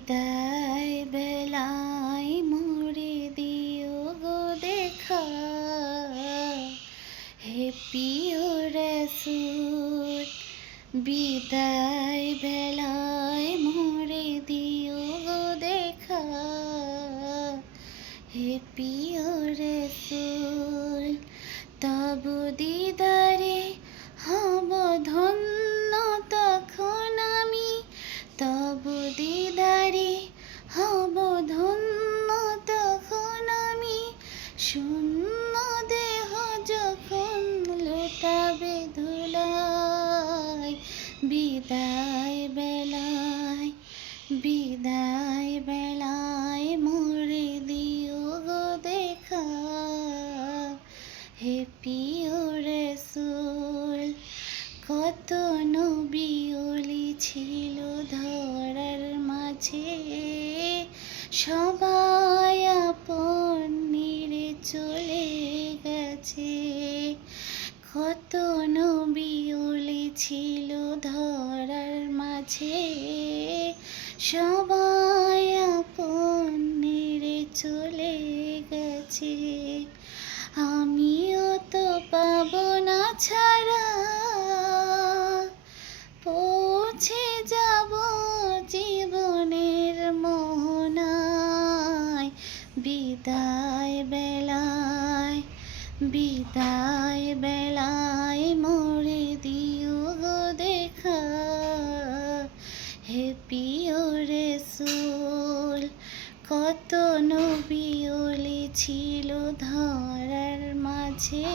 বিদায় বেলায় মোরে দিও গো দেখা, হে প্রিয় রাসূল। বিদায় বেলায় মোরে দিও গো দেখা, হে প্রিয় রাসূল। তব দিদারে হব ধন্য তখন আমি, তব দিদারে হব ধন্য তখন আমি। শূন্য দেহ যখন লোটাবে ধুলায়, বিদায় বেলায়, বিদায় বেলায় মোরে দিও গো দেখা, হে প্রিয় রাসূল। কত নবী ওলি ছিল ধরার মাঝে, সবাই আপন নিরে চলে গেছে। কত নবী ওলি ছিল ধরার মাঝে, সবাই আপন নিরে চলে গেছে। আমিও তো পাবো না ছাড়া, পৌঁছে যাব জীবনের মোহনায়। বিদায় বেলায়, বিদায় বেলায় মোরে দিও গো দেখা, হে প্রিয় রাসূল। কত নবী ওলি ছিল ধরার মাঝে,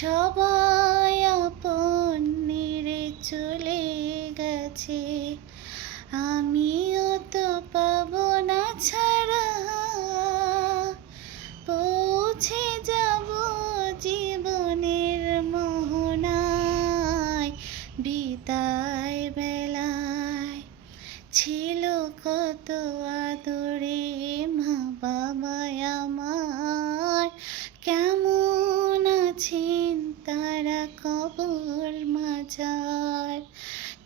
সবাই আপন নিরে চলে গেছে। আমিও তো পাবো না ছাড়া, পৌঁছে যাব জীবনের মোহনায়। বিদায় বেলায় ছিল কত আদরে মা বাবা আমার, কেমন আছেন তারা কবর মাজার।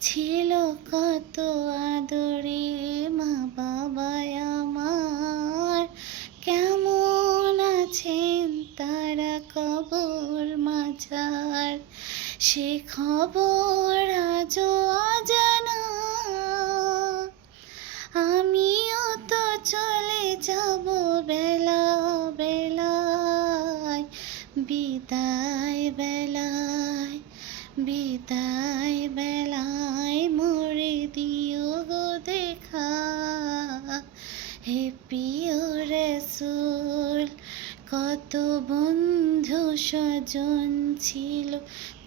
ছিল কত আদরে মা বাবা আমার, কেমন আছেন তারা কবর মাজার। সে খবর আজও অজানা, আমিও তো চলে যাব বেলা বেলায়। বিদায় বেলায়, বিদায় বেলায় মোরে দিও গো দেখা, হে প্রিয় রাসূল। কত বন্ধু স্বজন ছিল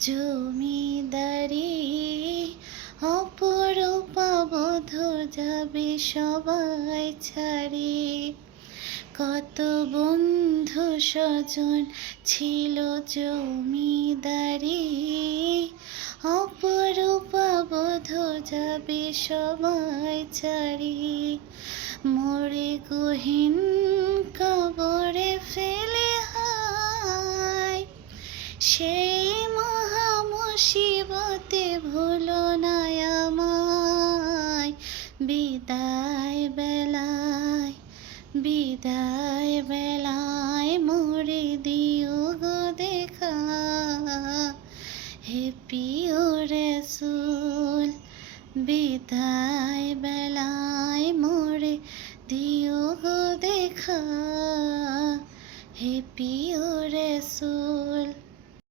জমিদারি, অপরূপা বোধ যাবে সবাই ছাড়ি। কত বন্ধু স্বজন ছিল জমিদারি, অপরূপা বোধ যাবে সবাই ছাড়ি। মোরে গহীন কবরে ফেলে হায়, সেই মহা মুসিবতে ভুলো না আমায়। বিদায় বেলায়, বিদায় বেলায় মোরে দিও গো দেখা, হে প্রিয় রাসূল। বিদায় বেলায় মোরে দিও গো দেখা, হে প্রিয় রাসূল।